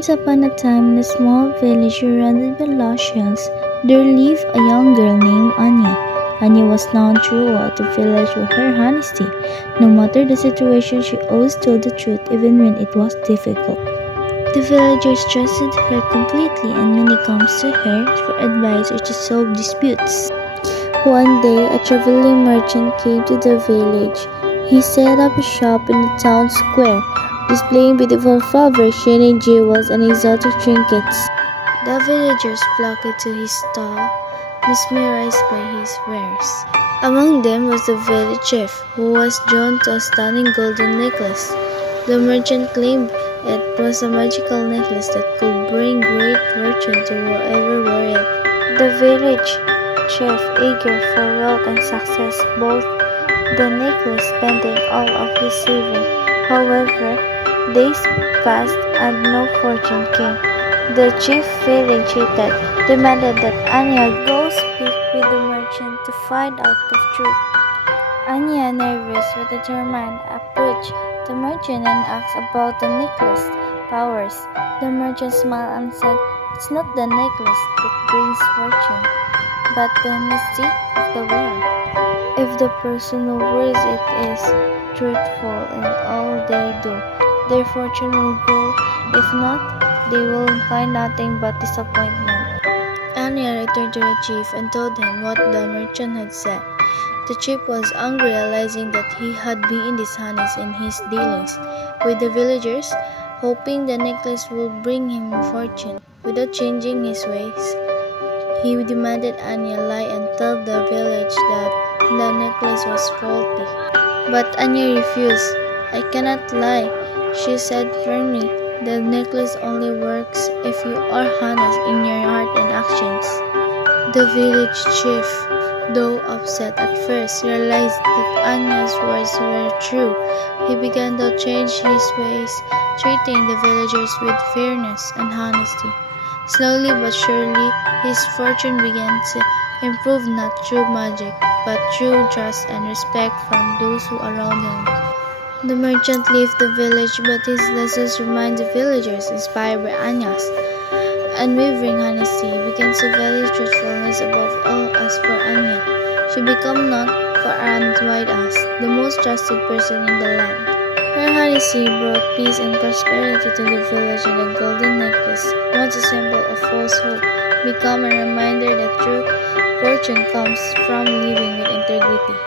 Once upon a time, in a small village surrounded by lush hills, there lived a young girl named Anya. Anya was known throughout the village for her honesty. No matter the situation, she always told the truth even when it was difficult. The villagers trusted her completely, and many came to her for advice or to solve disputes. One day, a traveling merchant came to the village. He set up a shop in the town square, displaying beautiful flowers, shining jewels, and exotic trinkets. The villagers flocked to his stall, mesmerized by his wares. Among them was the village chief, who was drawn to a stunning golden necklace. The merchant claimed it was a magical necklace that could bring great fortune to whoever wore it. The village chief, eager for wealth and success, bought the necklace, spending all of his savings. However, days passed and no fortune came. The chief, feeling cheated, demanded that Anya go speak with the merchant to find out the truth. Anya, nervous but determined, approached the merchant and asked about the necklace powers. The merchant smiled and said, "It's not the necklace that brings fortune, but the honesty of the wearer. If the person who wears it is truthful in all they do, their fortune will grow. If not, they will find nothing but disappointment." Anya returned to the chief and told him what the merchant had said. The chief was angry, realizing that he had been dishonest in his dealings with the villagers, hoping the necklace would bring him fortune. Without changing his ways, he demanded Anya lie and tell the village that the necklace was faulty. But Anya refused. "I cannot lie," she said firmly. "The necklace only works if you are honest in your heart and actions." The village chief, though upset at first, realized that Anya's words were true. He began to change his ways, treating the villagers with fairness and honesty. Slowly but surely, his fortune began to improve, not through magic, but through trust and respect from those who around him. The merchant left the village, but his lessons remind the villagers, inspired by Anya's unwavering honesty, began to value truthfulness above all. As for Anya, she became known far and wide as the most trusted person in the land. Her honesty brought peace and prosperity to the village, and the golden necklace, once a symbol of false hope, became a reminder that true fortune comes from living with integrity.